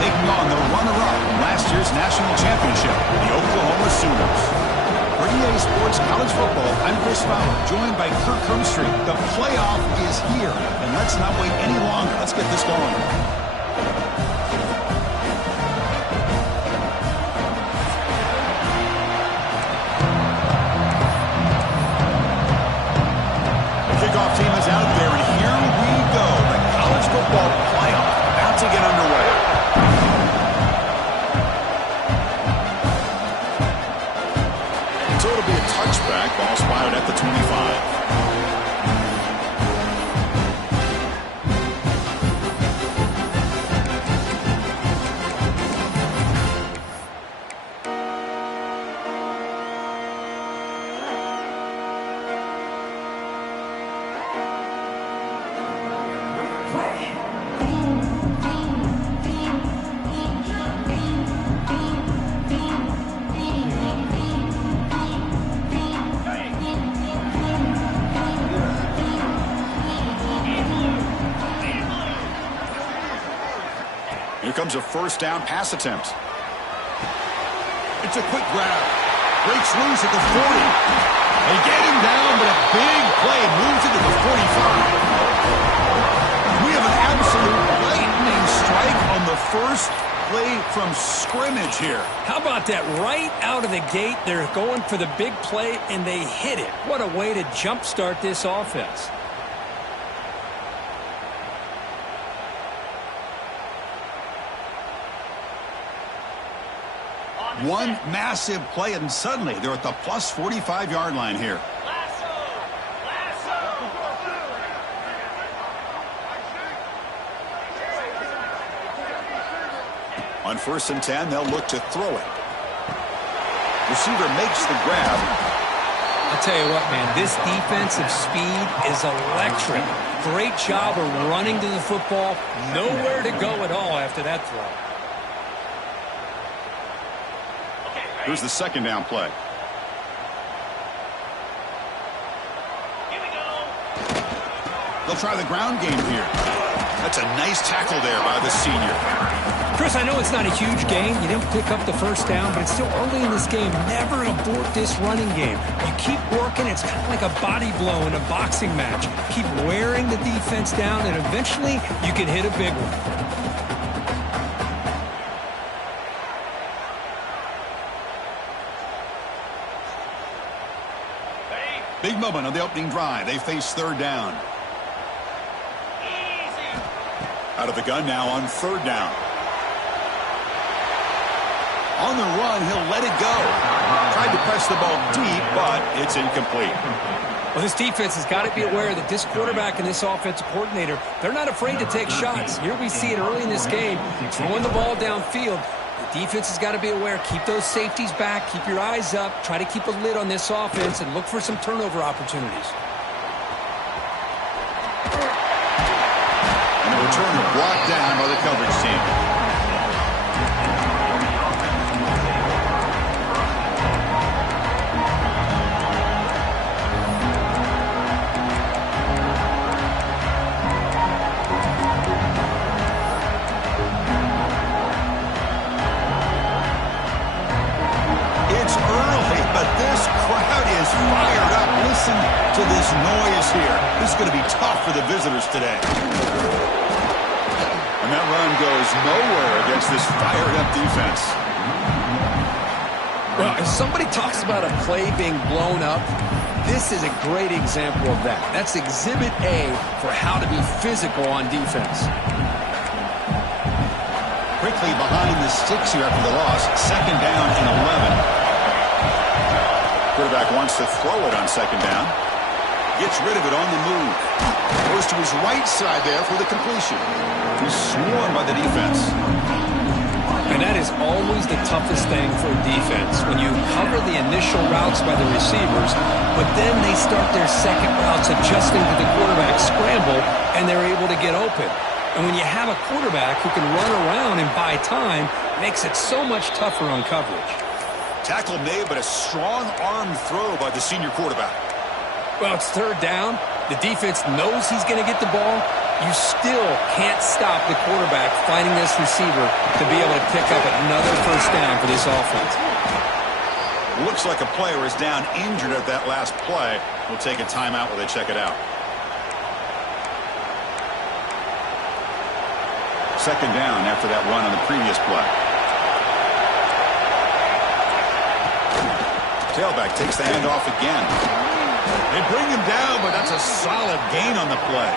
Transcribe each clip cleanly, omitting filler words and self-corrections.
taking on the runner-up from last year's national championship, the Oklahoma Sooners. For EA Sports College Football, I'm Chris Fowler, joined by Kirk Herbstreit. The playoff is here, and let's not wait any longer. Let's get this going. Kickoff team is out there, and here we go. The college football playoff about to get underway. So it'll be a touchback. Ball spotted at the 25. Here comes a first down pass attempt. It's a quick grab. Breaks loose at the 40. They get him down, but a big play moves into the 45. We have an absolute lightning strike on the first play from scrimmage here. How about that? Right out of the gate, they're going for the big play, and they hit it. What a way to jumpstart this offense. One massive play, and suddenly they're at the plus 45-yard line here. On 1st and 10, they'll look to throw it. Receiver makes the grab. I'll tell you what, man, this defensive speed is electric. Great job of running to the football. Nowhere to go at all after that throw. Here's the second down play. They'll try the ground game here. That's a nice tackle there by the senior. Chris, I know it's not a huge gain. You didn't pick up the first down, but it's still early in this game. Never abort this running game. You keep working. It's kind of like a body blow in a boxing match. Keep wearing the defense down, and eventually you can hit a big one. Big moment on the opening drive. They face third down. Out of the gun now on third down. On the run, he'll let it go. Tried to press the ball deep, but it's incomplete. Well, this defense has got to be aware that this quarterback and this offensive coordinator, they're not afraid to take shots. Here we see it early in this game, throwing the ball downfield. The defense has got to be aware. Keep those safeties back. Keep your eyes up. Try to keep a lid on this offense and look for some turnover opportunities. And the returner brought down by the coverage team. Fired up. Listen to this noise here. This is going to be tough for the visitors today. And that run goes nowhere against this fired-up defense. Well, if somebody talks about a play being blown up, this is a great example of that. That's Exhibit A for how to be physical on defense. Quickly behind the sticks here after the loss. Second down and 11. Quarterback wants to throw it on second down. Gets rid of it on the move. Goes to his right side there for the completion. He's swarmed by the defense. And that is always the toughest thing for a defense, when you cover the initial routes by the receivers, but then they start their second routes adjusting to the quarterback's scramble, and they're able to get open. And when you have a quarterback who can run around and buy time, it makes it so much tougher on coverage. Tackle made, but a strong arm throw by the senior quarterback. Well, it's third down. The defense knows he's going to get the ball, you still can't stop the quarterback finding this receiver to be able to pick up another first down for this offense. Looks like a player is down injured at that last play. We'll take a timeout while they check it out. Second down after that run on the previous play. Tailback takes the handoff again. They bring him down, but that's a solid gain on the play.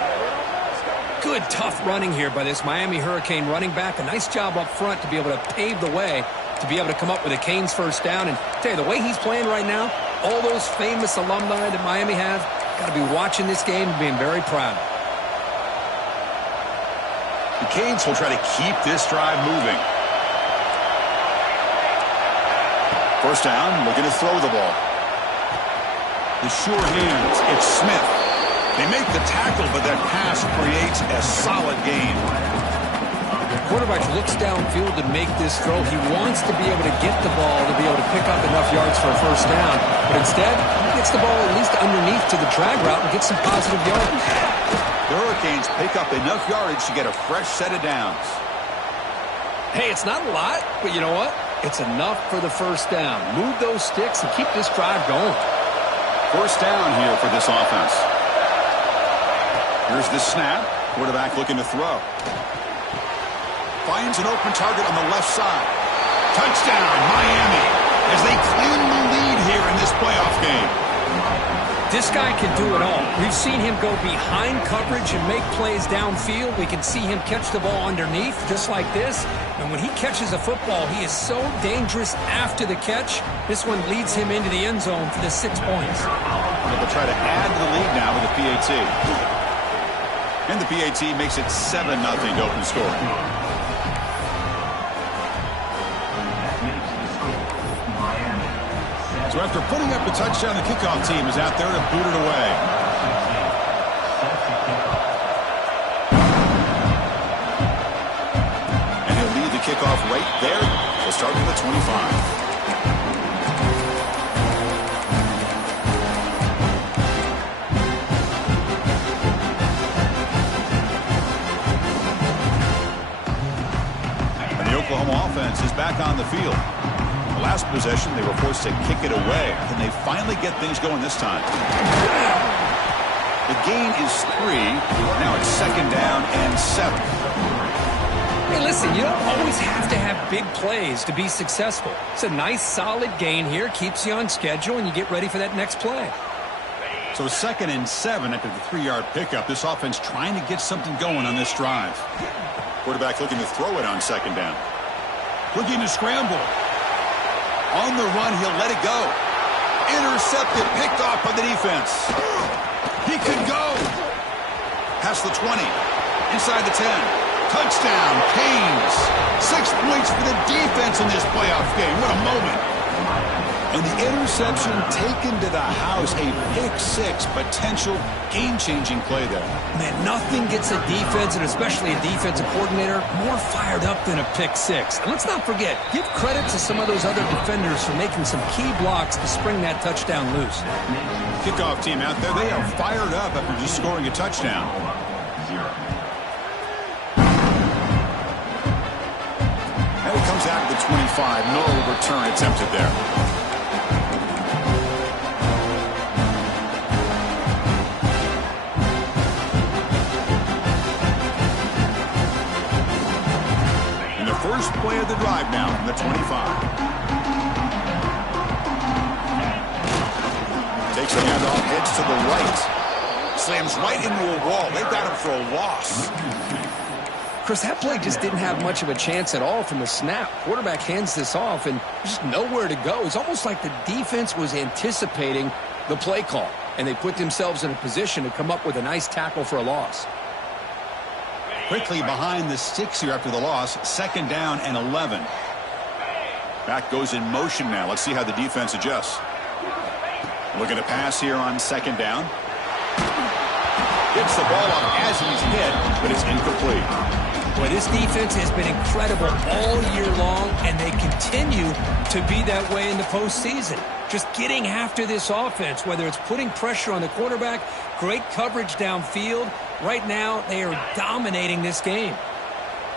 Good, tough running here by this Miami Hurricane running back. A nice job up front to be able to pave the way to be able to come up with a Canes first down. And tell you, the way he's playing right now, all those famous alumni that Miami has, got to be watching this game and being very proud. The Canes will try to keep this drive moving. First down, looking to throw the ball. The sure hands, it's Smith. They make the tackle, but that pass creates a solid gain. The quarterback looks downfield to make this throw. He wants to be able to get the ball to be able to pick up enough yards for a first down. But instead, he gets the ball at least underneath to the drag route and gets some positive yards. The Hurricanes pick up enough yardage to get a fresh set of downs. Hey, it's not a lot, but you know what? It's enough for the first down. Move those sticks and keep this drive going. First down here for this offense. Here's the snap. Quarterback looking to throw. Finds an open target on the left side. Touchdown, Miami, as they claim the lead here in this playoff game. This guy can do it all. We've seen him go behind coverage and make plays downfield. We can see him catch the ball underneath just like this. And when he catches a football, he is so dangerous after the catch. This one leads him into the end zone for the 6 points. They'll try to add to the lead now with the PAT. And the PAT makes it 7-0 to open scoring. So after putting up a touchdown, the kickoff team is out there to boot it away. And he'll lead the kickoff right there. We'll start with the 25. And the Oklahoma offense is back on the field. Last possession, they were forced to kick it away, and they finally get things going this time. The gain is 3. Now it's second down and 7. Hey, listen, you don't always have to have big plays to be successful. It's a nice, solid gain here, keeps you on schedule, and you get ready for that next play. So second and 7 after the 3-yard pickup. This offense trying to get something going on this drive. Quarterback looking to throw it on second down. Looking to scramble. On the run, he'll let it go. Intercepted, picked off by the defense. He could go. Past the 20. Inside the 10. Touchdown, Canes. 6 points for the defense in this playoff game. What a moment. And the interception taken to the house. A pick-6 potential game-changing play there. Man, nothing gets a defense, and especially a defensive coordinator, more fired up than a pick-6. And let's not forget, give credit to some of those other defenders for making some key blocks to spring that touchdown loose. Kickoff team out there, they are fired up after just scoring a touchdown. And it comes out to the 25. No return attempted there. First play of the drive now from the 25. Takes the handoff, heads to the right. Slams right into a wall. They got him for a loss. Chris, that play just didn't have much of a chance at all from the snap. Quarterback hands this off, and there's just nowhere to go. It's almost like the defense was anticipating the play call, and they put themselves in a position to come up with a nice tackle for a loss. Quickly behind the sticks here after the loss. Second down and 11. Back goes in motion now. Let's see how the defense adjusts. Looking to pass here on second down. Gets the ball up as he's hit, but it's incomplete. Boy, this defense has been incredible all year long, and they continue to be that way in the postseason. Just getting after this offense, whether it's putting pressure on the quarterback, great coverage downfield. Right now, they are dominating this game.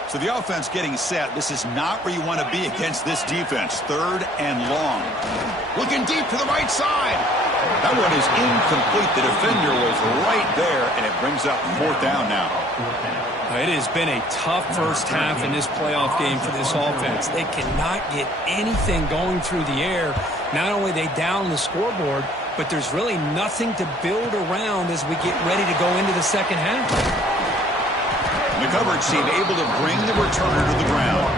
So the offense getting set. This is not where you want to be against this defense. 3rd and long. Looking deep to the right side. That one is incomplete. The defender was right there, and it brings up 4th down now. It has been a tough first half in this playoff game for this offense. They cannot get anything going through the air. Not only they down the scoreboard, but there's really nothing to build around as we get ready to go into the second half. The coverage team able to bring the returner to the ground.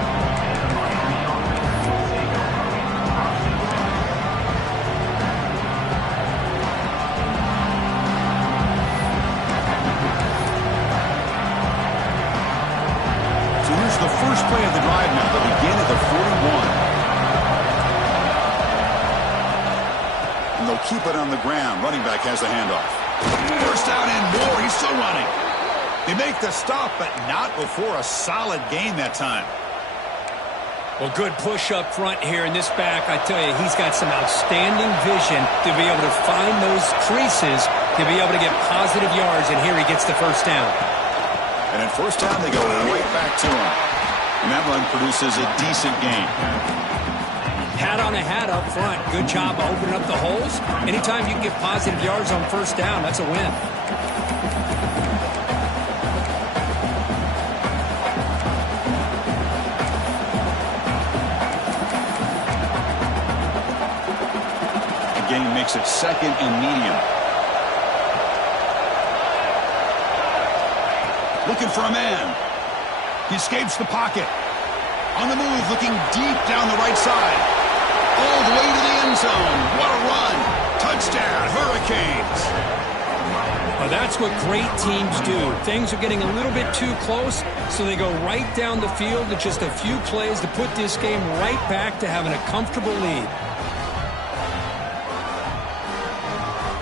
So here's the first play of the drive now. They'll begin at the 41. And they'll keep it on the ground. Running back has the handoff. First down and more. He's still running. They make the stop, but not before a solid gain that time. Well, good push up front here in this back. I tell you, he's got some outstanding vision to be able to find those creases to be able to get positive yards, and here he gets the first down. And at first down, they go right back to him. And that run produces a decent gain. Hat on a hat up front. Good job of opening up the holes. Anytime you can get positive yards on first down, that's a win. Makes it 2nd and medium. Looking for a man. He escapes the pocket. On the move, looking deep down the right side. All the way to the end zone. What a run. Touchdown, Hurricanes. Well, that's what great teams do. Things are getting a little bit too close, so they go right down the field with just a few plays to put this game right back to having a comfortable lead.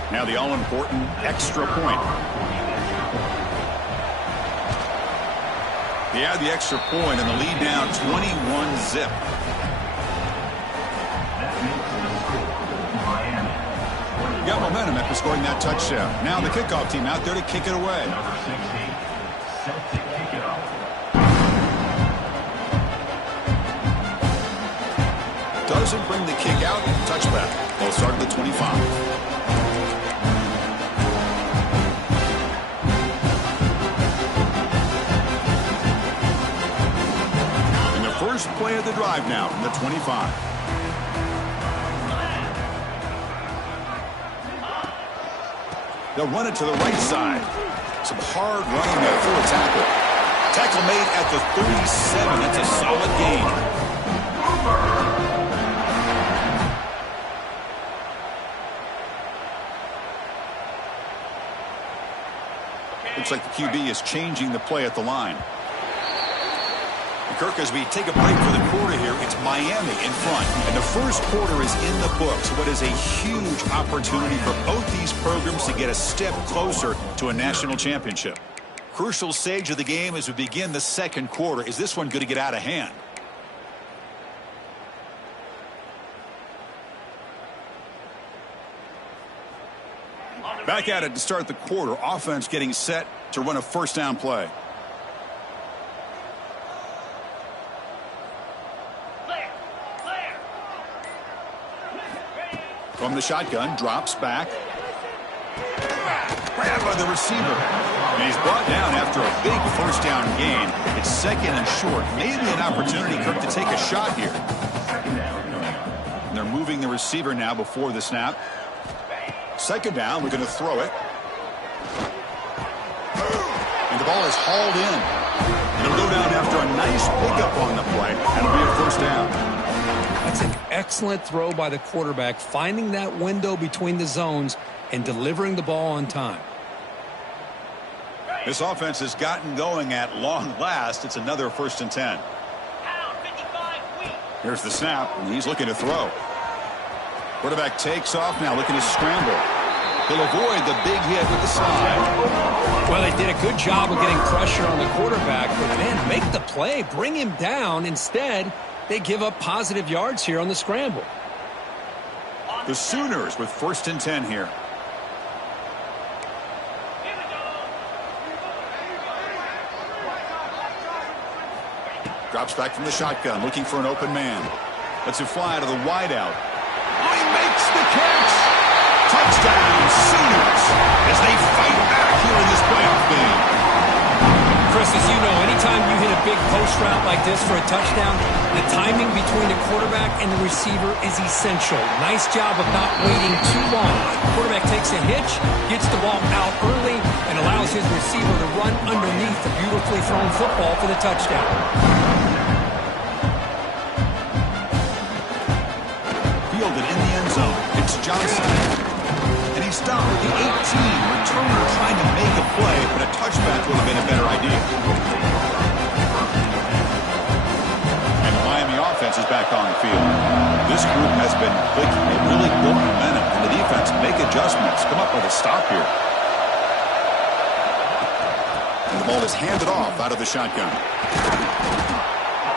Now the all-important extra point. They add the extra point and the lead now 21-zip. Got momentum after scoring that touchdown. Now the kickoff team out there to kick it away. Doesn't bring the kick out. Touchback. They'll start at the 25. First play of the drive now from the 25. They'll run it to the right side. Some hard running there through a tackle. Tackle made at the 37. That's a solid gain. Looks like the QB is changing the play at the line. Kirk, as we take a break for the quarter here, it's Miami in front. And the first quarter is in the books. What is a huge opportunity for both these programs to get a step closer to a national championship. Crucial stage of the game as we begin the second quarter. Is this one going to get out of hand? Back at it to start the quarter. Offense getting set to run a first down play. From the shotgun, drops back. Grabbed by the receiver. And he's brought down after a big first down gain. It's 2nd and short. Maybe an opportunity, Kirk, to take a shot here. And they're moving the receiver now before the snap. 2nd down, we're going to throw it. And the ball is hauled in. It'll go down after a nice pickup on the play. That'll be a first down. That's an excellent throw by the quarterback, finding that window between the zones and delivering the ball on time. This offense has gotten going at long last. It's another 1st and 10. Here's the snap, and he's looking to throw. Quarterback takes off now, looking to scramble. He'll avoid the big hit with the slide. Well, they did a good job of getting pressure on the quarterback, but man, make the play, bring him down. Instead, they give up positive yards here on the scramble. The Sooners with 1st and 10 here. Drops back from the shotgun, looking for an open man. Lets it fly to the wideout. Oh, he makes the catch! Touchdown, Sooners, as they fight back here in this playoff game. Chris, as you know, anytime you hit a big post route like this for a touchdown, the timing between the quarterback and the receiver is essential. Nice job of not waiting too long. The quarterback takes a hitch, gets the ball out early, and allows his receiver to run underneath the beautifully thrown football for the touchdown. Fielded in the end zone. It's Johnson. And he's stopped with the 18. Returner trying to make a play, but a touchback would have been a better idea. And the Miami offense is back on the field. This group has been clicking. They really built momentum. And the defense make adjustments. Come up with a stop here. And the ball is handed off out of the shotgun.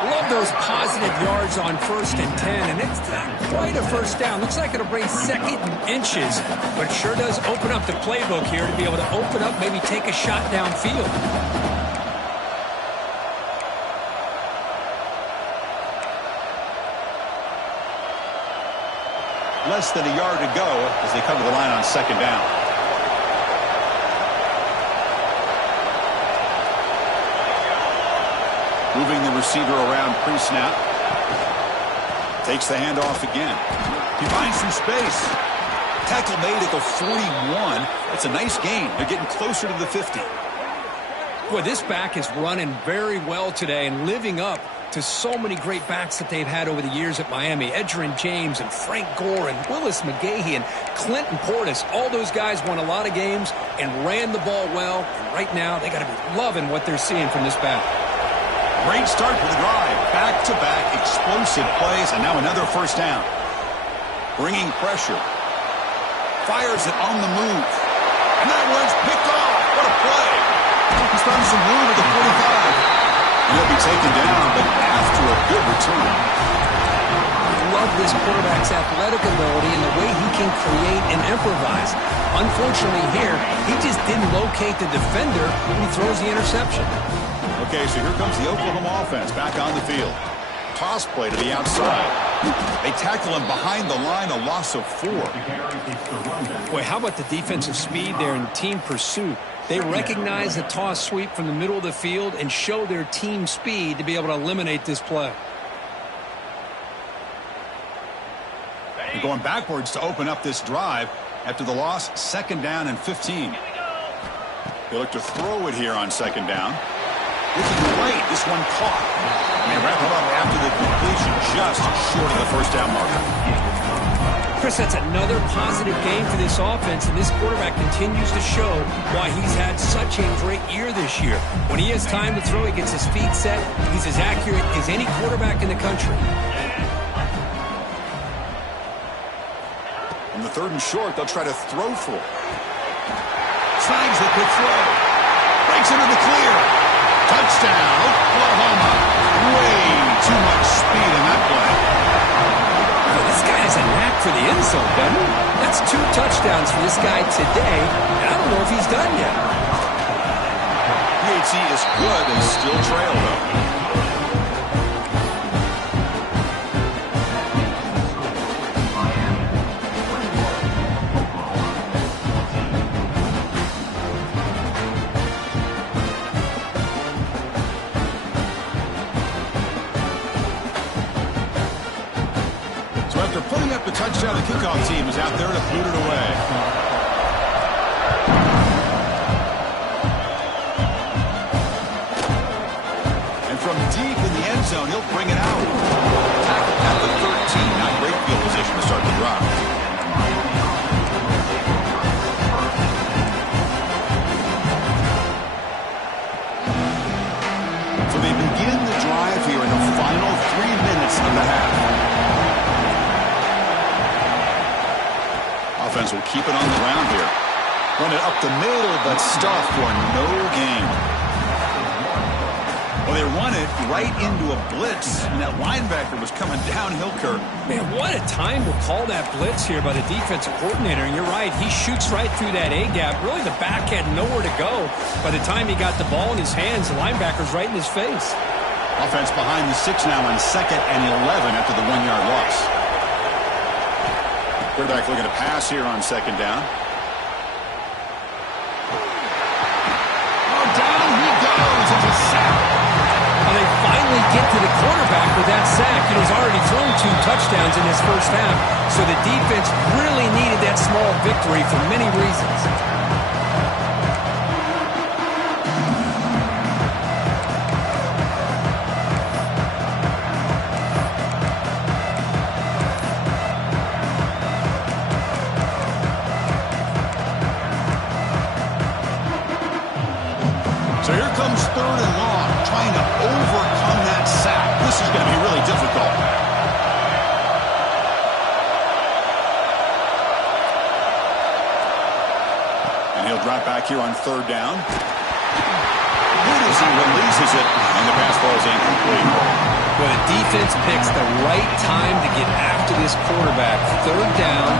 Love those positive yards on 1st and 10, and it's not quite a first down. Looks like it'll bring 2nd and inches, but sure does open up the playbook here to be able to open up, maybe take a shot downfield. Less than a yard to go as they come to the line on 2nd down. Moving the receiver around pre-snap. Takes the handoff again. He finds some space. Tackle made at the 41. It's a nice gain. They're getting closer to the 50. Boy, this back is running very well today and living up to so many great backs that they've had over the years at Miami. Edgerrin James and Frank Gore and Willis McGahee and Clinton Portis. All those guys won a lot of games and ran the ball well. And right now, they got to be loving what they're seeing from this back. Great start for the drive. Back-to-back explosive plays, and now another first down. Bringing pressure. Fires it on the move. And that one's picked off. What a play. He's found some room at the 45. And he'll be taken down, but after a good return. I love this quarterback's athletic ability and the way he can create and improvise. Unfortunately here, he just didn't locate the defender when he throws the interception. Okay, so here comes the Oklahoma offense back on the field. Toss play to the outside. They tackle him behind the line, a loss of 4. Boy, how about the defensive speed there and team pursuit? They recognize the toss sweep from the middle of the field and show their team speed to be able to eliminate this play. They're going backwards to open up this drive after the loss, 2nd down and 15. They look to throw it here on 2nd down. Looking right, this one caught. And they wrap it up after the completion, just short of the first down marker. Chris, that's another positive game for this offense, and this quarterback continues to show why he's had such a great year this year. When he has time to throw, he gets his feet set. He's as accurate as any quarterback in the country. On the 3rd and short, they'll try to throw for it. Signs the quick throw. Breaks into the clear. Touchdown, Oklahoma. Way too much speed in that play. Oh, this guy has a knack for the end zone, doesn't he? That's 2 touchdowns for this guy today, and I don't know if he's done yet. PAT is good and still trail, though. After putting up the touchdown, the kickoff team is out there to boot it away. And from deep in the end zone, he'll bring it out. Tackle at the 13. Not great field position to start the drive. So they begin the drive here in the final 3 minutes of the half. Offense will keep it on the ground here. Run it up the middle, but stuff for no gain. Well, they run it right into a blitz, and that linebacker was coming downhill, Kirk. Man, what a time to call that blitz here by the defensive coordinator. And you're right, he shoots right through that A-gap. Really, the back had nowhere to go. By the time he got the ball in his hands, the linebacker's right in his face. Offense behind the 6 now on 2nd and 11 after the 1-yard loss. Quarterback looking to pass here on 2nd down. Oh, down he goes. It's a sack. And they finally get to the quarterback with that sack. He's already thrown 2 touchdowns in his first half, so the defense really needed that small victory for many reasons. So here comes 3rd and long, trying to overcome that sack. This is going to be really difficult. And he'll drop back here on 3rd down. Good as he releases it, and the pass ball is incomplete. Well, the defense picks the right time to get after this quarterback. 3rd down,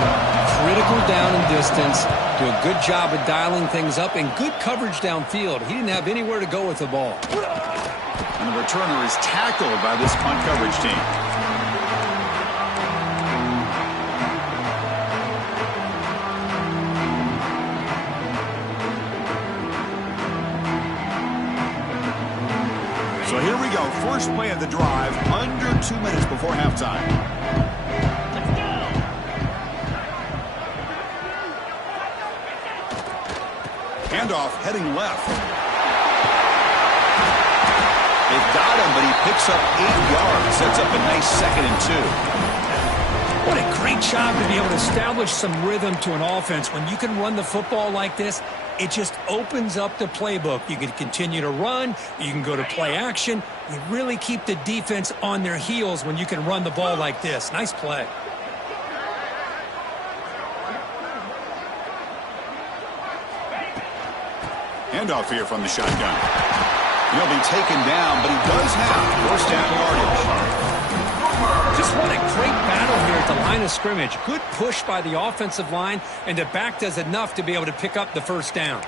critical down and distance. Do a good job of dialing things up and good coverage downfield. He didn't have anywhere to go with the ball. And the returner is tackled by this punt coverage team. So here we go. First play of the drive, under 2 minutes before halftime. Handoff heading left. They've got him, but he picks up 8 yards. Sets up a nice 2nd and 2. What a great job to be able to establish some rhythm to an offense. When you can run the football like this, it just opens up the playbook. You can continue to run. You can go to play action. You really keep the defense on their heels when you can run the ball like this. Nice play. Handoff here from the shotgun. He'll be taken down, but he does have 1st down yardage. Just what a great battle here at the line of scrimmage. Good push by the offensive line, and the back does enough to be able to pick up the 1st down.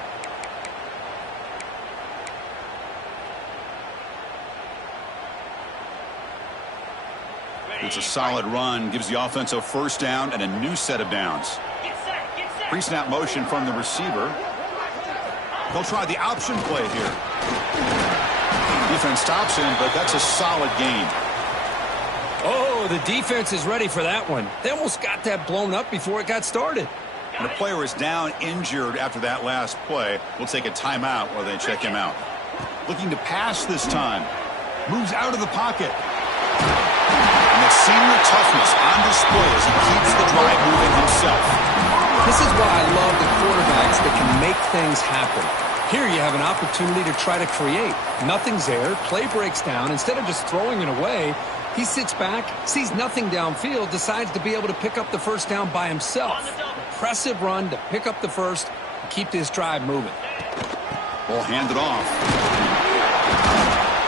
It's a solid run, gives the offense a 1st down and a new set of downs. Pre-snap motion from the receiver. They'll try the option play here. Defense stops him, but that's a solid gain. Oh, the defense is ready for that one. They almost got that blown up before it got started. And the player is down injured after that last play. We'll take a timeout while they check him out. Looking to pass this time. Moves out of the pocket. And the senior toughness on display as he keeps the drive moving himself. This is why I love the quarterbacks that can make things happen. Here you have an opportunity to try to create. Nothing's there. Play breaks down. Instead of just throwing it away, he sits back, sees nothing downfield, decides to be able to pick up the 1st down by himself. Impressive run to pick up the 1st and keep this drive moving. Ball handed off.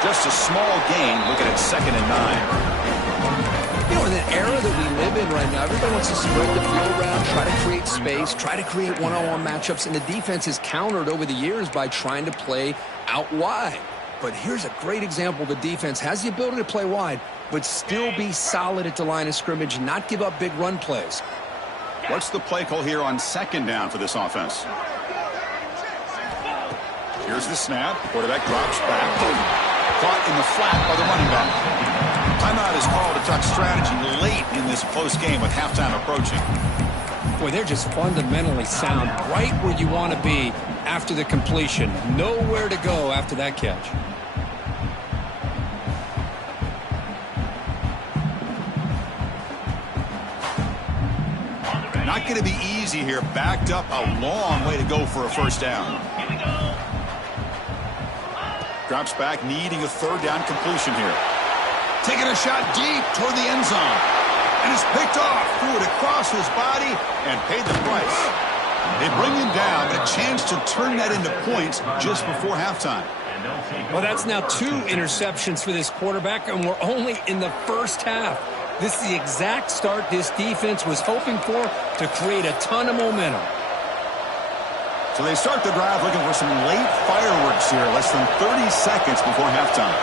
Just a small gain, looking at 2nd and 9. You know, in an era that we live in right now, everybody wants to spread the field around, try to create space, try to create one-on-one matchups, and the defense is countered over the years by trying to play out wide. But here's a great example. The defense has the ability to play wide, but still be solid at the line of scrimmage, not give up big run plays. What's the play call here on 2nd down for this offense? Here's the snap. Quarterback drops back. Caught in the flat by the running back. Timeout is called to talk strategy late in this close game with halftime approaching. Boy, they're just fundamentally sound, right where you want to be after the completion. Nowhere to go after that catch. Not going to be easy here. Backed up a long way to go for a 1st down. Drops back, needing a 3rd down completion here. Taking a shot deep toward the end zone. And it's picked off. Threw it across his body and paid the price. They bring him down, but a chance to turn that into points just before halftime. Well, that's now 2 interceptions for this quarterback, and we're only in the first half. This is the exact start this defense was hoping for to create a ton of momentum. So they start the drive looking for some late fireworks here, less than 30 seconds before halftime.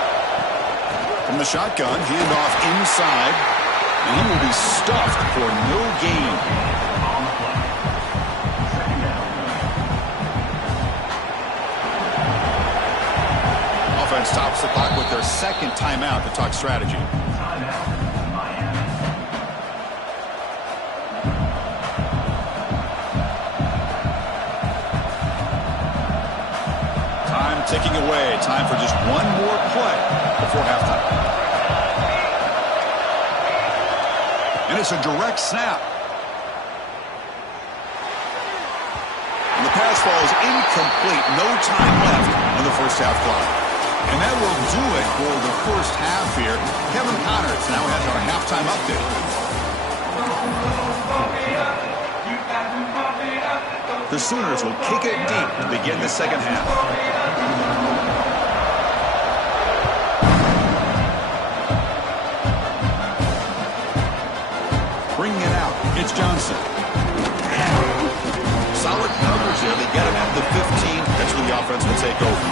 From the shotgun, handoff inside, and he will be stuffed for no gain. Offense stops the clock with their second timeout to talk strategy. Time ticking away. Time for just one more play before halftime. And it's a direct snap. And the pass falls incomplete. No time left on the first half clock. And that will do it for the first half here. Kevin Connors now has our halftime update. The Sooners will kick it deep to begin the second half. Bringing it out, it's Johnson. Solid coverage there. They get him at the 15. That's where the offense will take over.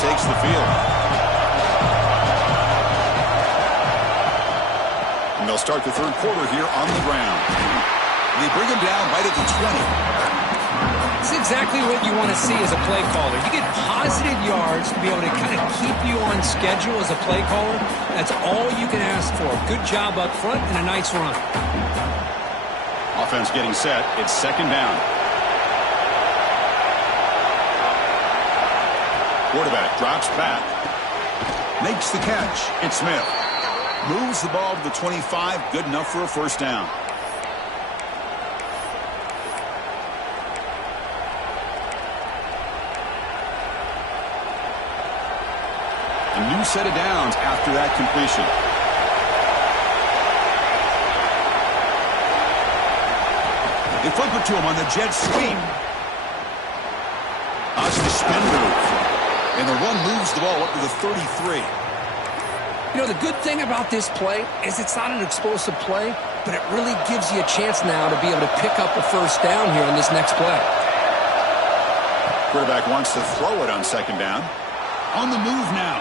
Takes the field. And they'll start the third quarter here on the ground. They bring him down right at the 20. It's exactly what you want to see as a play caller. You get positive yards to be able to kind of keep you on schedule as a play caller. That's all you can ask for. Good job up front and a nice run. Offense getting set. It's second down. Quarterback drops back. Makes the catch. It's Smith. Moves the ball to the 25. Good enough for a first down. A new set of downs after that completion. They flip it to him on the jet sweep. That's the spin move. And the run moves the ball up to the 33. You know, the good thing about this play is it's not an explosive play, but it really gives you a chance now to be able to pick up a first down here on this next play. Quarterback wants to throw it on second down. On the move now.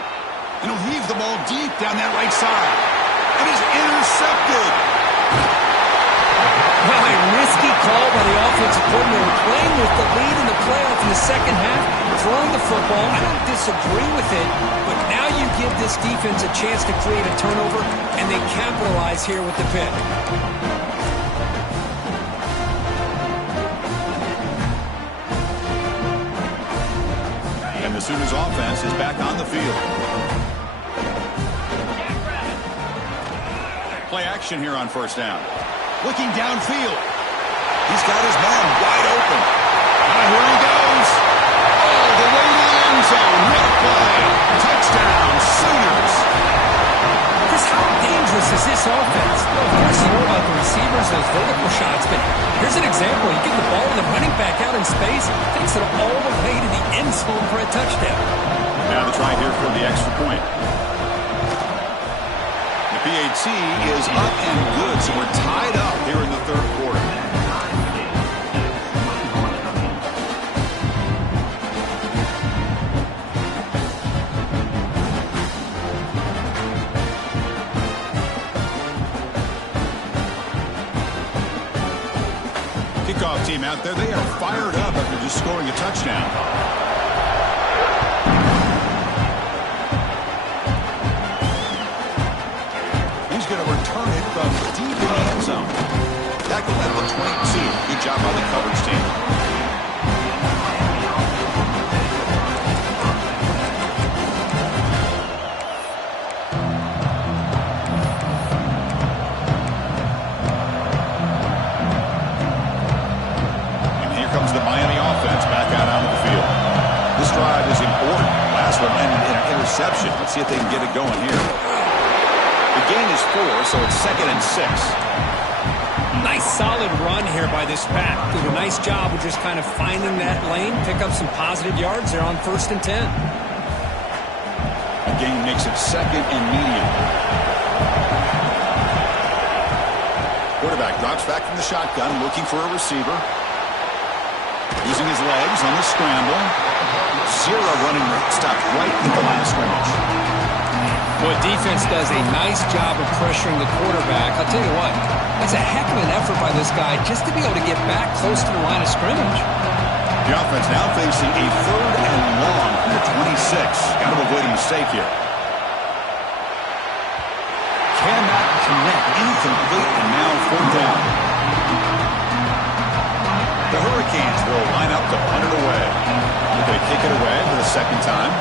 And he'll heave the ball deep down that right side. It is intercepted. Well, a risky call by the offensive coordinator, playing with the lead in the playoff in the second half, throwing the football. I don't disagree with it, but now you give this defense a chance to create a turnover, and they capitalize here with the pick. And the Sooners offense is back on the field. Play action here on first down. Looking downfield. He's got his man wide open. And here he goes. All the way to the end zone. What a play. Touchdown, Sooners. Chris, how dangerous is this offense? Well, of course, you know about the receivers, those vertical shots, but here's an example. You get the ball and the running back out in space, takes it all the way to the end zone for a touchdown. Now the try here for the extra point. PAT is up and good, so we're tied up here in the third quarter. Kickoff team out there, they are fired up after just scoring a touchdown. Going to return it from deep in the end zone. Tackled at the 22. Good job by the coverage team. And here comes the Miami offense back out onto the field. This drive is important. Last one ended in an interception. Let's see if they can get it going here. The gain is 4, so it's 2nd and 6. Nice solid run here by this pack. Did a nice job of just kind of finding that lane, pick up some positive yards. They're on 1st and 10. gain makes it 2nd and medium. Quarterback drops back from the shotgun, looking for a receiver. Using his legs on the scramble. Zero running route, stopped right at the line of scrimmage. Well, defense does a nice job of pressuring the quarterback. I'll tell you what, that's a heck of an effort by this guy just to be able to get back close to the line of scrimmage. The offense now facing a 3rd and long from the 26. Got to avoid a mistake here. Cannot connect. Incomplete, and now 4th down. The Hurricanes will line up to punt it away. They're going to kick it away for the 2nd time.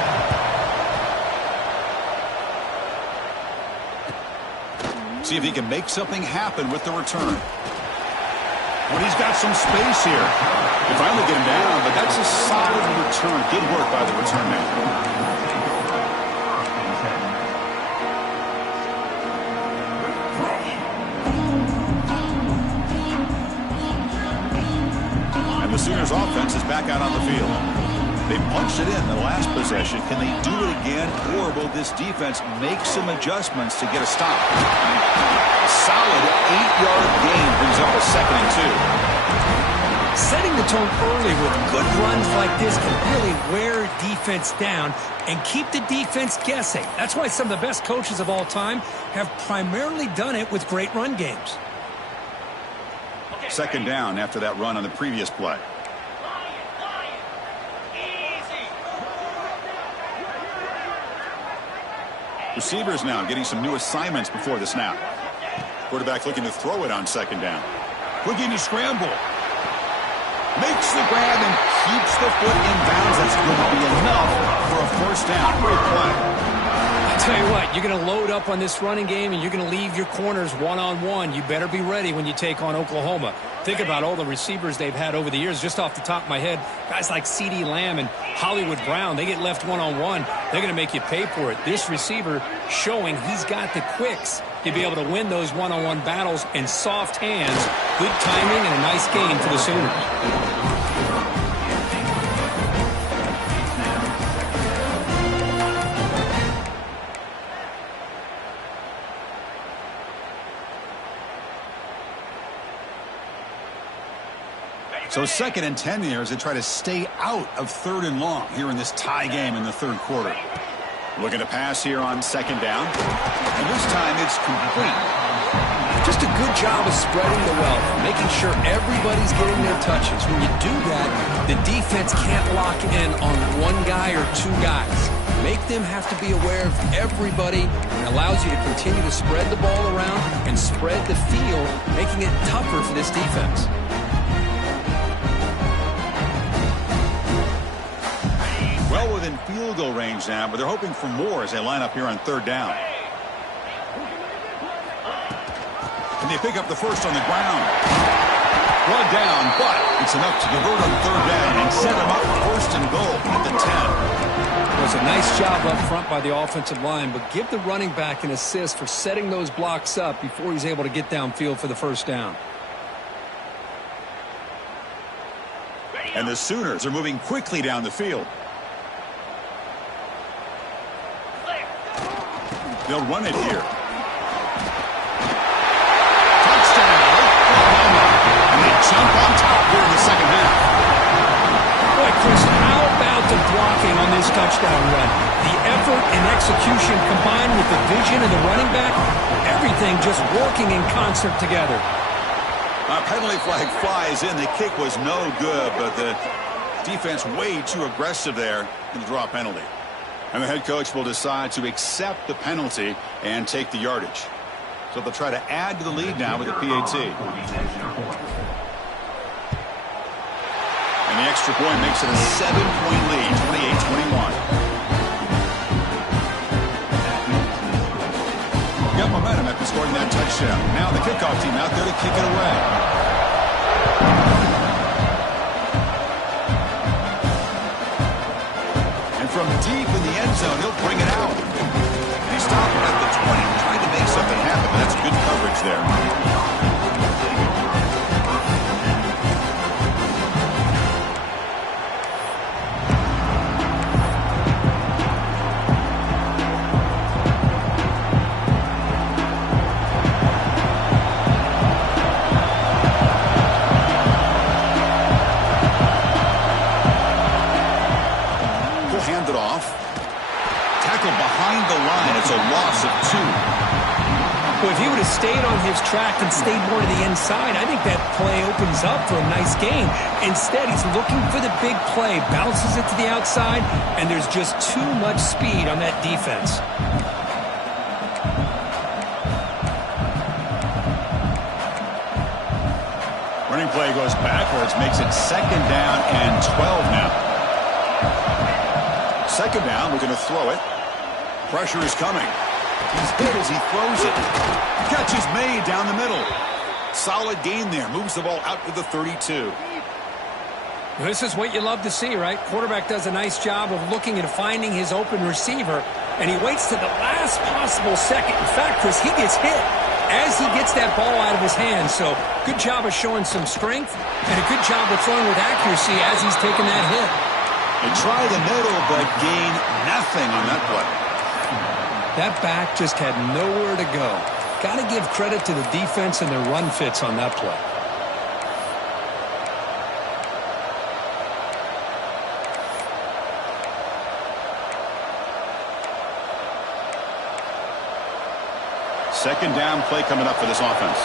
See if he can make something happen with the return. Well, he's got some space here. They finally get him down, but that's a solid return. Good work by the return man. And the Sooners offense is back out on the field. They punched it in the last possession. Can they do it again, or will this defense make some adjustments to get a stop? A solid 8-yard gain brings up a 2nd and 2. Setting the tone early with good runs like this can really wear defense down and keep the defense guessing. That's why some of the best coaches of all time have primarily done it with great run games. 2nd down after that run on the previous play. Receivers now getting some new assignments before the snap. Quarterback looking to throw it on 2nd down. Looking to scramble. Makes the grab and keeps the foot in bounds. That's going to be enough for a 1st down. Great play. I'll tell you what, you're going to load up on this running game and you're going to leave your corners one-on-one. You better be ready when you take on Oklahoma. Think about all the receivers they've had over the years. Just off the top of my head, guys like CeeDee Lamb and Hollywood Brown, they get left one-on-one. They're going to make you pay for it. This receiver showing he's got the quicks to be able to win those one-on-one battles in soft hands. Good timing and a nice gain for the Sooners. So 2nd and 10 here as they try to stay out of 3rd and long here in this tie game in the 3rd quarter. Looking to pass here on 2nd down. And this time it's complete. Just a good job of spreading the wealth, making sure everybody's getting their touches. When you do that, the defense can't lock in on one guy or 2 guys. Make them have to be aware of everybody, and allows you to continue to spread the ball around and spread the field, making it tougher for this defense. Well within field goal range now, but they're hoping for more as they line up here on 3rd down. And they pick up the 1st on the ground. One down, but it's enough to convert on 3rd down and set them up for 1st and goal at the 10. It was a nice job up front by the offensive line, but give the running back an assist for setting those blocks up before he's able to get downfield for the 1st down. And the Sooners are moving quickly down the field. They'll run it here. Touchdown, Oklahoma. And they jump on top here in the 2nd half. Boy, Chris, how about the blocking on this touchdown run? The effort and execution combined with the vision of the running back, everything just working in concert together. A penalty flag flies in. The kick was no good, but the defense way too aggressive there to draw a penalty. And the head coach will decide to accept the penalty and take the yardage. So they'll try to add to the lead now with a PAT. And the extra point makes it a 7-point lead, 28-21. Got momentum after scoring that touchdown. Now the kickoff team out there to kick it away. From deep in the end zone, he'll bring it out. And he stopped at the 20, trying to make something happen, but that's good coverage there. Well, if he would have stayed on his track and stayed more to the inside, I think that play opens up for a nice gain. Instead, he's looking for the big play, bounces it to the outside, and there's just too much speed on that defense. Running play goes backwards, makes it 2nd down and 12 now. 2nd down, we're going to throw it. Pressure is coming. He's hit as he throws it. Catch is made down the middle. Solid gain there. Moves the ball out to the 32. This is what you love to see, right? Quarterback does a nice job of looking and finding his open receiver, and he waits to the last possible second. In fact, Chris, he gets hit as he gets that ball out of his hands. So good job of showing some strength and a good job of throwing with accuracy as he's taking that hit. They try the middle, but gain nothing on that play. That back just had nowhere to go. Got to give credit to the defense and their run fits on that play. Second down play coming up for this offense.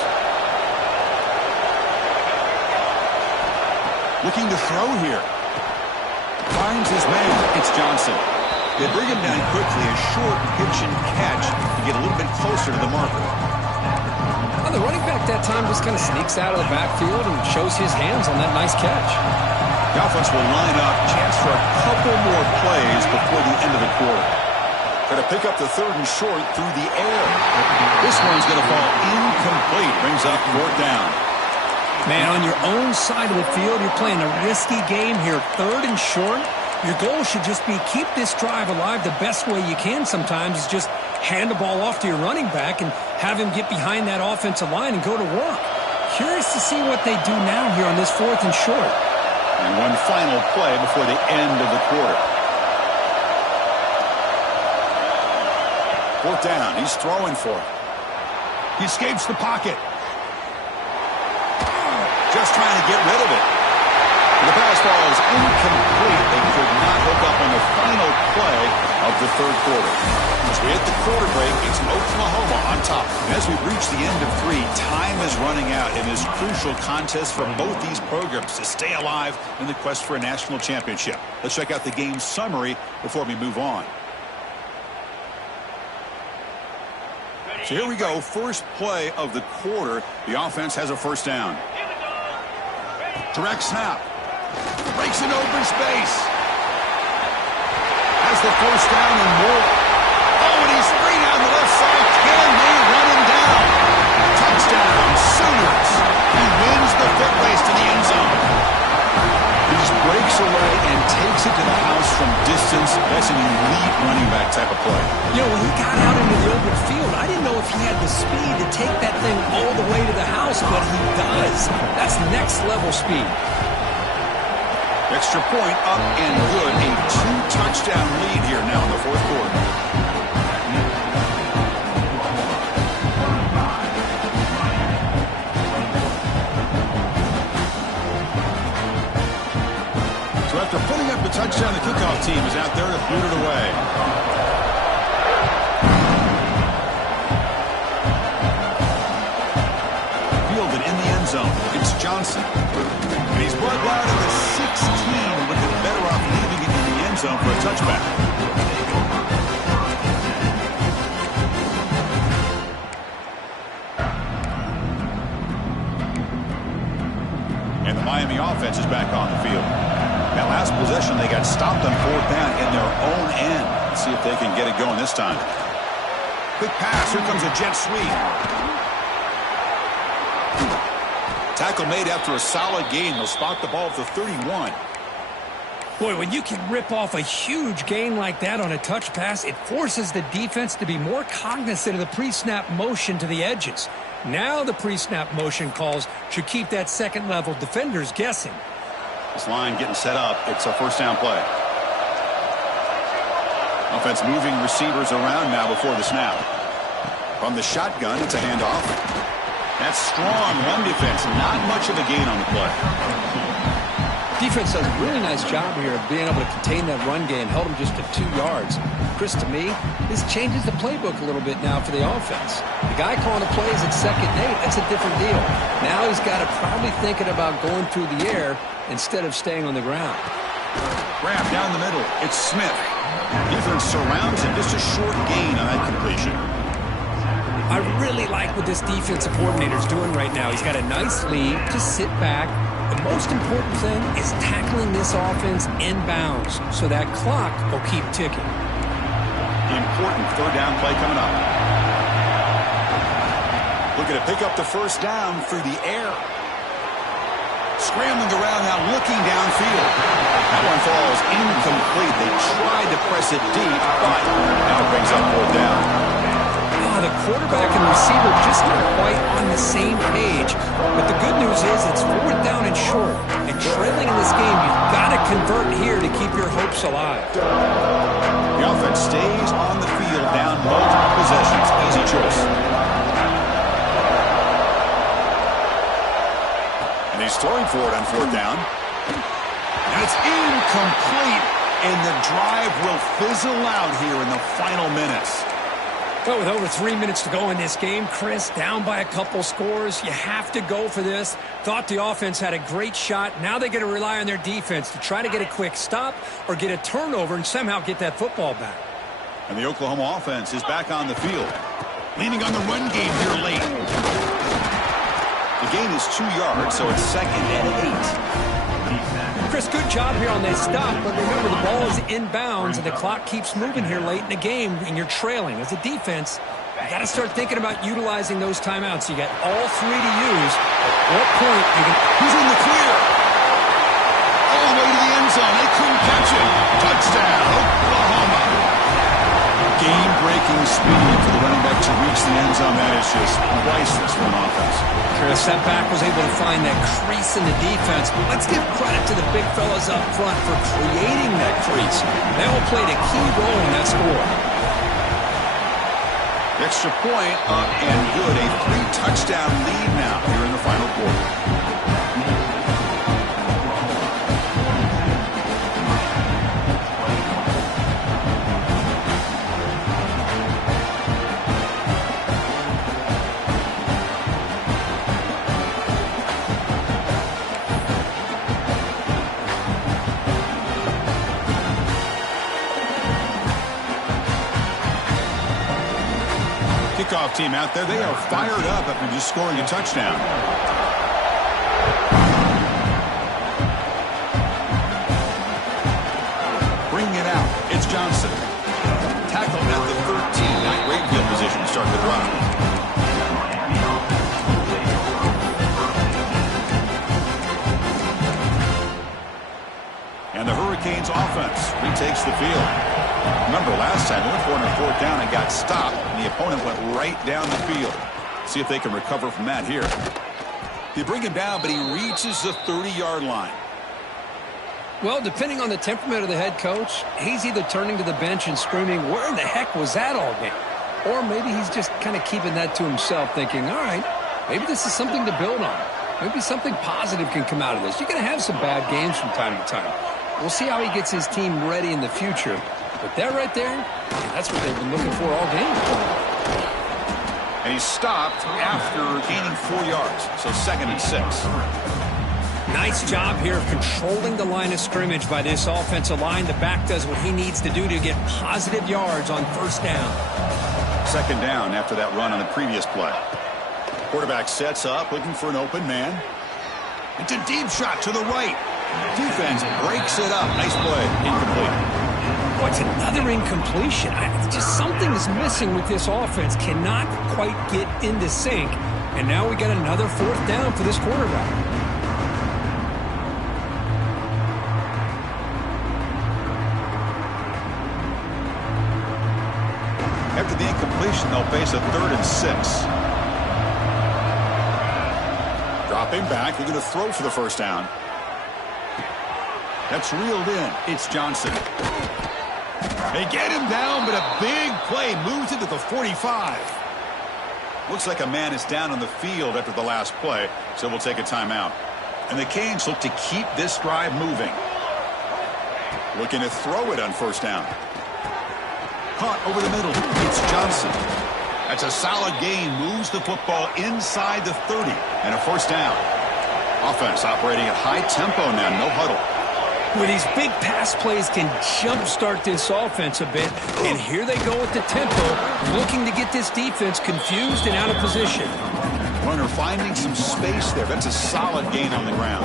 Looking to throw here. Finds his man. It's Johnson. They bring him down quickly, a short pitch and catch to get a little bit closer to the marker. Well, the running back that time just kind of sneaks out of the backfield and shows his hands on that nice catch. The offense will line up. Chance for a couple more plays before the end of the quarter. Going to pick up the 3rd and short through the air. This one's going to fall incomplete. Brings up 4th down. Man, on your own side of the field, you're playing a risky game here. 3rd and short. Your goal should just be keep this drive alive the best way you can sometimes is just hand the ball off to your running back and have him get behind that offensive line and go to work. Curious to see what they do now here on this 4th and short. And one final play before the end of the quarter. 4th down. He's throwing for it. He escapes the pocket. Just trying to get rid of it. The pass ball is incomplete. They could not hook up on the final play of the 3rd quarter. As we hit the quarter break, it's Oklahoma on top. And as we reach the end of 3, time is running out in this crucial contest for both these programs to stay alive in the quest for a national championship. Let's check out the game summary before we move on. So here we go. First play of the quarter. The offense has a 1st down. Direct snap. Breaks in open space. Has the 1st down and more. Oh, and he's free down the left side. Can they run him down? Touchdown, Sooners. He wins the foot race to the end zone. He just breaks away and takes it to the house from distance. That's an elite running back type of play. You know, when he got out into the open field, I didn't know if he had the speed to take that thing all the way to the house, but he does. That's next level speed. Extra point up and good. A 2-touchdown lead here now in the 4th quarter. So after putting up the touchdown, the kickoff team is out there to boot it away. Fielded in the end zone. It's Johnson. And he's brought down to the 16, and looking better off leaving it in the end zone for a touchback. And the Miami offense is back on the field. That last possession, they got stopped on 4th down in their own end. Let's see if they can get it going this time. Quick pass. Here comes a jet sweep. Tackle made after a solid gain. They'll spot the ball at the 31. Boy, when you can rip off a huge gain like that on a touch pass, it forces the defense to be more cognizant of the pre-snap motion to the edges. Now the pre-snap motion calls should keep that second-level defenders guessing. This line getting set up. It's a 1st down play. Offense moving receivers around now before the snap. From the shotgun, it's a handoff. That's strong run defense. Not much of a gain on the play. Defense does a really nice job here of being able to contain that run game, held them just to 2 yards. Chris, to me, this changes the playbook a little bit now for the offense. The guy calling the plays at 2nd and 8, that's a different deal. Now he's got to probably thinking about going through the air instead of staying on the ground. Grab down the middle. It's Smith. Defense surrounds him. Just a short gain on that completion. I really like what this defensive coordinator is doing right now. He's got a nice lead. Just sit back. The most important thing is tackling this offense inbounds so that clock will keep ticking. The important 3rd down play coming up. Looking to pick up the 1st down through the air. Scrambling around now, looking downfield. That one falls incomplete. They tried to press it deep, but now it brings up 4th down. The quarterback and receiver just not quite on the same page. But the good news is it's 4th down and short. And trailing in this game, you've got to convert here to keep your hopes alive. The offense stays on the field down multiple possessions. Easy choice. And he's throwing for it on 4th down. And it's incomplete. And the drive will fizzle out here in the final minutes. Well, with over 3 minutes to go in this game, Chris, down by a couple scores, you have to go for this. Thought the offense had a great shot. Now they got to rely on their defense to try to get a quick stop or get a turnover and somehow get that football back. And the Oklahoma offense is back on the field. Leaning on the run game here late. The gain is 2 yards, so it's 2nd and 8. Chris, good job here on that stop, but remember the ball is inbounds and the clock keeps moving here late in the game and you're trailing. As a defense, you got to start thinking about utilizing those timeouts. You got all 3 to use. At what point you can... He's in the clear. All the way to the end zone. They couldn't catch it. Touchdown, Oklahoma. Game-breaking speed for the running back to reach the end zone. That is just priceless for an offense. Chris, that back was able to find that crease in the defense. But let's give credit to the big fellas up front for creating that crease. They all played a key role in that score. Extra point up and good. A 3-touchdown lead now here in the final quarter. Kickoff team out there, they are fired up after just scoring a touchdown. Bringing it out, it's Johnson. Tackled at the 13, not great field position to start the drive. And the Hurricanes offense retakes the field. Remember last time, they went for it on 4th down and got stopped, and the opponent went right down the field. See if they can recover from that here. They bring him down, but he reaches the 30-yard line. Well, depending on the temperament of the head coach, he's either turning to the bench and screaming, where in the heck was that all game? Or maybe he's just kind of keeping that to himself, thinking, all right, maybe this is something to build on. Maybe something positive can come out of this. You're going to have some bad games from time to time. We'll see how he gets his team ready in the future. But that right there, that's what they've been looking for all game. And he's stopped after gaining 4 yards, so 2nd and 6. Nice job here of controlling the line of scrimmage by this offensive line. The back does what he needs to do to get positive yards on 1st down. 2nd down after that run on the previous play. Quarterback sets up, looking for an open man. It's a deep shot to the right. Defense breaks it up. Nice play. Incomplete. What's another incompletion? Just something is missing with this offense. Cannot quite get into sync. And now we got another 4th down for this quarterback. After the incompletion, they'll face a 3rd and 6. Dropping back. They're going to throw for the 1st down. That's reeled in. It's Johnson. They get him down, but a big play moves into the 45. Looks like a man is down on the field after the last play, so we'll take a timeout. And the Canes look to keep this drive moving. Looking to throw it on first down. Caught over the middle. It's Johnson. That's a solid gain. Moves the football inside the 30. And a first down. Offense operating at high tempo now. No huddle. With these big pass plays can jumpstart this offense a bit. And here they go with the tempo, looking to get this defense confused and out of position. Runner finding some space there. That's a solid gain on the ground.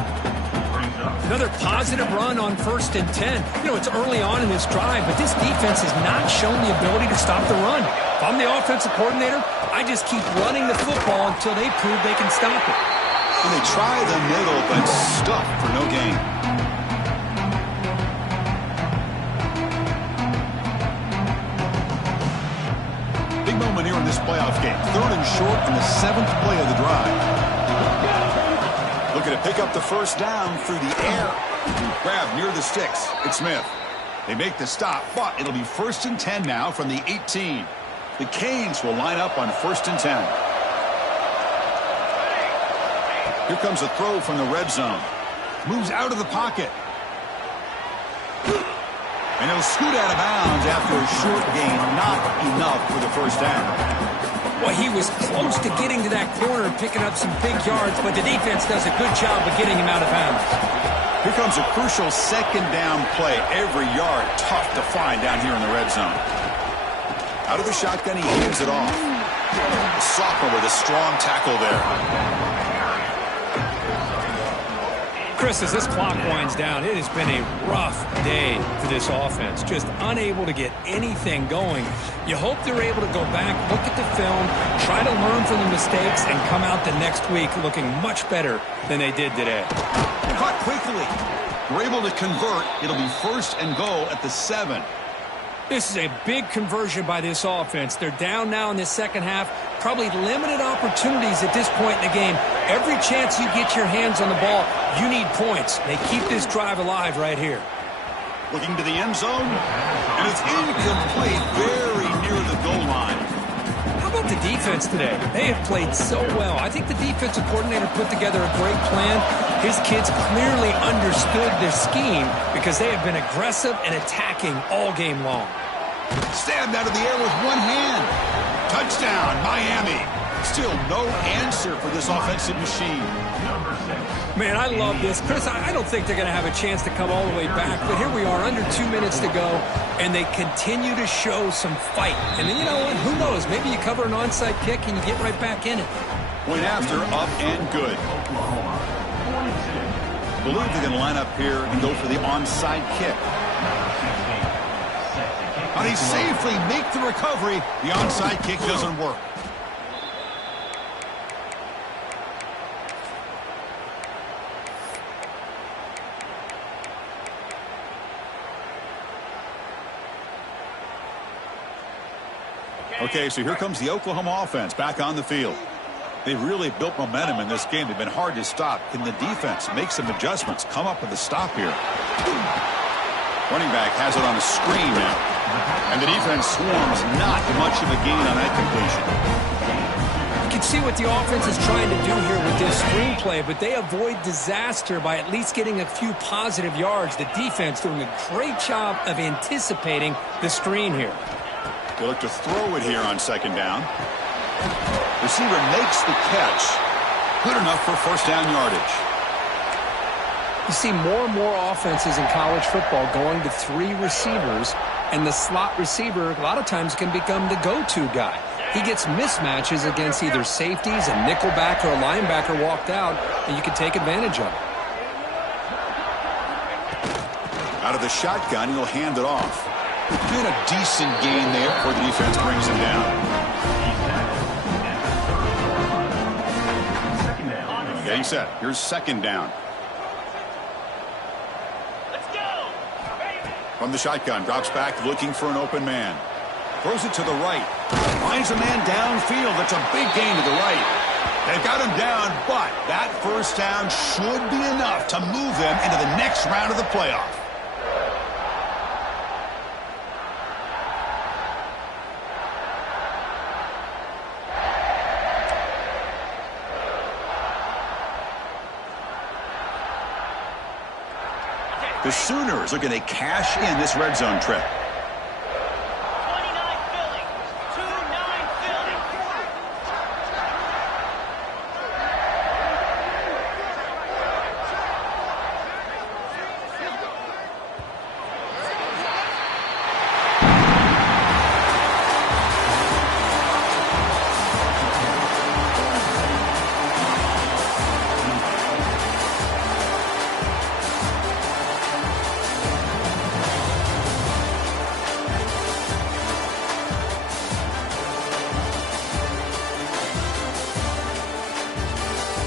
Another positive run on 1st and 10. You know, it's early on in this drive, but this defense has not shown the ability to stop the run. If I'm the offensive coordinator, I just keep running the football until they prove they can stop it. And they try the middle, but stuffed for no gain. Big moment here in this playoff game. 3rd and short on the 7th play of the drive. Looking to pick up the first down through the air. Grab near the sticks. It's Smith. They make the stop, but it'll be 1st and 10 now from the 18. The Canes will line up on 1st and 10. Here comes a throw from the red zone. Moves out of the pocket. And he'll scoot out of bounds after a short gain. Not enough for the first down. Well, he was close to getting to that corner and picking up some big yards, but the defense does a good job of getting him out of bounds. Here comes a crucial 2nd down play. Every yard tough to find down here in the red zone. Out of the shotgun, he hands it off. The sophomore with a strong tackle there. Chris, as this clock winds down, it has been a rough day for this offense. Just unable to get anything going. You hope they're able to go back, look at the film, try to learn from the mistakes, and come out the next week looking much better than they did today. Caught quickly. We're able to convert. It'll be 1st and goal at the 7. This is a big conversion by this offense. They're down now in the second half. Probably limited opportunities at this point in the game. Every chance you get your hands on the ball, you need points. They keep this drive alive right here. Looking to the end zone, and it's incomplete, very near the goal line. How about the defense today? They have played so well. I think the defensive coordinator put together a great plan. His kids clearly understood their scheme because they have been aggressive and attacking all game long. Stabbed out of the air with one hand. Touchdown, Miami. Still no answer for this offensive machine. Man, I love this. Chris, I don't think they're going to have a chance to come all the way back, but here we are, under 2 minutes to go, and they continue to show some fight. And then, you know what? Who knows? Maybe you cover an onside kick and you get right back in it. Point after, up and good. Believe they're going to line up here and go for the onside kick. How they safely make the recovery. The onside kick doesn't work. Okay, so here comes the Oklahoma offense back on the field. They've really built momentum in this game. They've been hard to stop. Can the defense make some adjustments? Come up with a stop here. Running back has it on a screen now. And the defense swarms. Not much of a gain on that completion. You can see what the offense is trying to do here with this screenplay, but they avoid disaster by at least getting a few positive yards. The defense doing a great job of anticipating the screen here. They look to throw it here on 2nd down. Receiver makes the catch. Good enough for first down yardage. You see more and more offenses in college football going to 3 receivers, and the slot receiver a lot of times can become the go-to guy. He gets mismatches against either safeties, a nickelback, or a linebacker walked out, and you can take advantage of it. Out of the shotgun, he'll hand it off. Get a decent gain there before the defense brings him down. Getting set. Here's 2nd down. Let's go. From the shotgun, drops back looking for an open man. Throws it to the right. Finds a man downfield. That's a big gain to the right. They've got him down, but that first down should be enough to move them into the next round of the playoff. The Sooners looking to cash in this red zone trip.